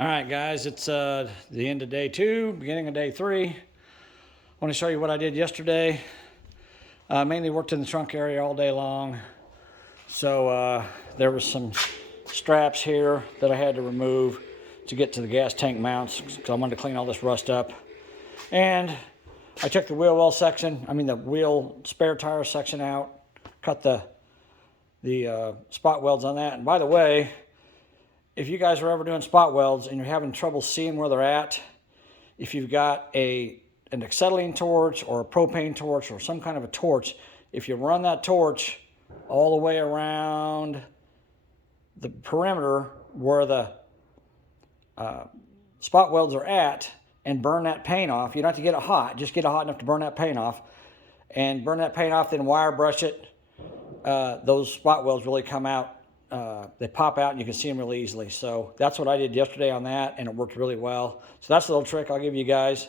All right, guys, it's the end of day 2, beginning of day 3. I want to show you what I did yesterday. Mainly worked in the trunk area all day long. So there was some straps here that I had to remove to get to the gas tank mounts because I wanted to clean all this rust up. And I took the wheel well section, the wheel spare tire section out, cut the spot welds on that. And by the way, if you guys are ever doing spot welds and you're having trouble seeing where they're at, if you've got an acetylene torch or a propane torch or some kind of a torch, if you run that torch all the way around the perimeter where the spot welds are at and burn that paint off, you don't have to get it hot, just get it hot enough to burn that paint off, and burn that paint off, then wire brush it. Those spot welds really come out. They pop out and you can see them really easily. So that's what I did yesterday on that, and it worked really well. So that's a little trick I'll give you guys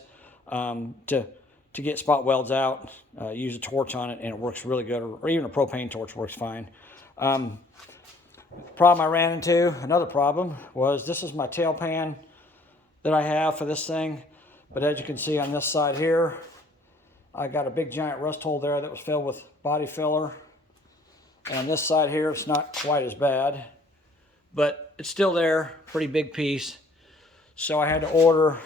to get spot welds out. Use a torch on it and it works really good, or even a propane torch works fine. Problem I ran into, another problem, was this is my tail pan that I have for this thing. But as you can see on this side here, I got a big giant rust hole there that was filled with body filler. And on this side here, it's not quite as bad, but it's still there, pretty big piece. So I had to ordered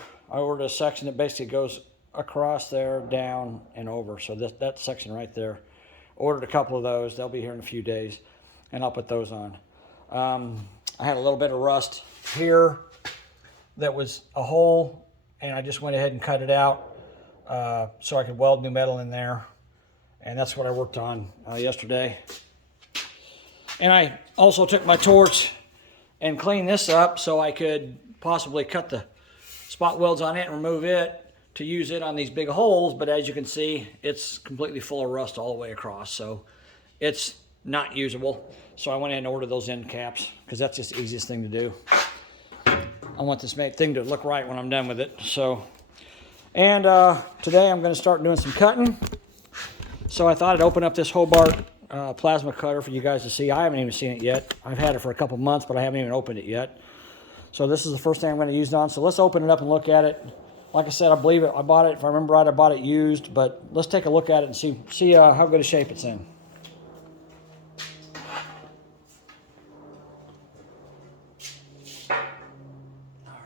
a section that basically goes across there, down, and over. So that section right there, ordered a couple of those. They'll be here in a few days, and I'll put those on. I had a little bit of rust here that was a hole, and I just went ahead and cut it out so I could weld new metal in there. And that's what I worked on yesterday. And I also took my torch and cleaned this up so I could possibly cut the spot welds on it and remove it to use it on these big holes. But as you can see, it's completely full of rust all the way across. So it's not usable. So I went in and ordered those end caps because that's just the easiest thing to do. I want this thing to look right when I'm done with it. So, and today I'm going to start doing some cutting. So I thought I'd open up this Hobart plasma cutter for you guys to see. I haven't even seen it yet. I've had it for a couple months, but I haven't even opened it yet. So this is the first thing I'm going to use it on. So let's open it up and look at it. Like I said, I believe I bought it, if I remember right, I bought it used, but let's take a look at it and see how good a shape it's in. All right.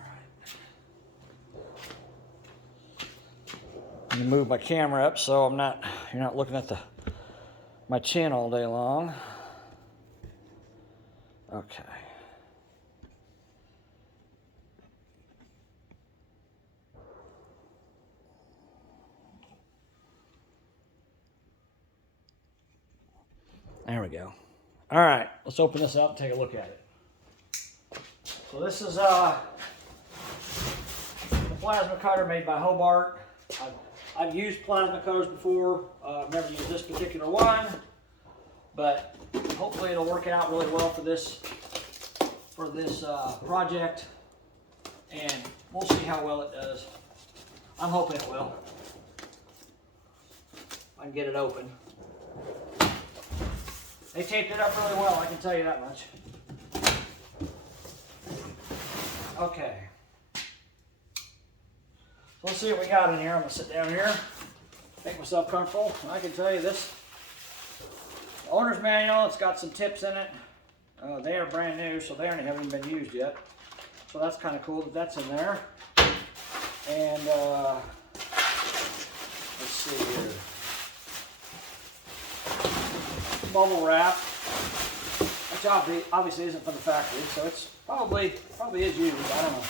I'm going to move my camera up so you're not looking at my chin all day long. Okay. There we go. All right, let's open this up and take a look at it. So this is the plasma cutter made by Hobart. I've used plasma cutters before. I've never used this particular one, but hopefully it'll work out really well for this project, and we'll see how well it does. I'm hoping it will. I can get it open. They taped it up really well, I can tell you that much. Okay. So let's see what we got in here. I'm going to sit down here, make myself comfortable. And I can tell you this owner's manual, it's got some tips in it. They are brand new, so they haven't even been used yet. So that's kind of cool that that's in there. And let's see here. Bubble wrap, which obviously isn't from the factory, so it's probably is used, I don't know.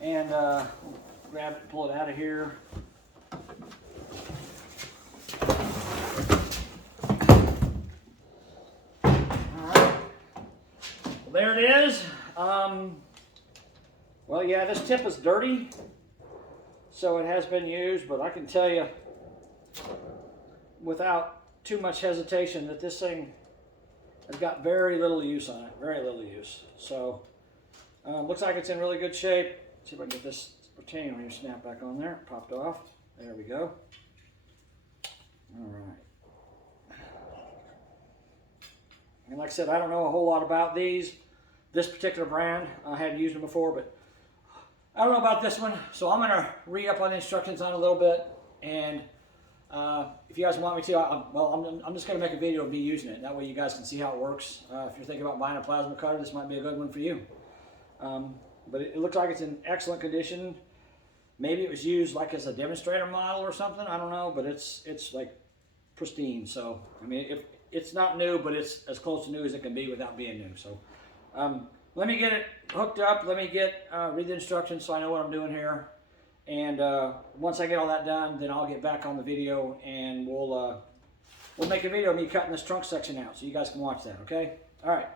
And grab it and pull it out of here. Alright. Well, there it is. Well, yeah, this tip is dirty, so it has been used, but I can tell you without too much hesitation that this thing has got very little use on it, very little use. So looks like it's in really good shape. Let's see if I can get this retaining ring snap back on there. It popped off. There we go. All right. And like I said, I don't know a whole lot about these, this particular brand. I hadn't used them before, but I don't know about this one, so I'm going to read up on the instructions on it a little bit, and if you guys want me to, I'm just going to make a video of me using it. That way you guys can see how it works. If you're thinking about buying a plasma cutter, this might be a good one for you. But it looks like it's in excellent condition. Maybe it was used like as a demonstrator model or something. I don't know, but it's like pristine. So I mean, it's not new, but it's as close to new as it can be without being new. So let me get it hooked up. Let me read the instructions so I know what I'm doing here. And once I get all that done, then I'll get back on the video and we'll make a video of me cutting this trunk section out so you guys can watch that. Okay? All right.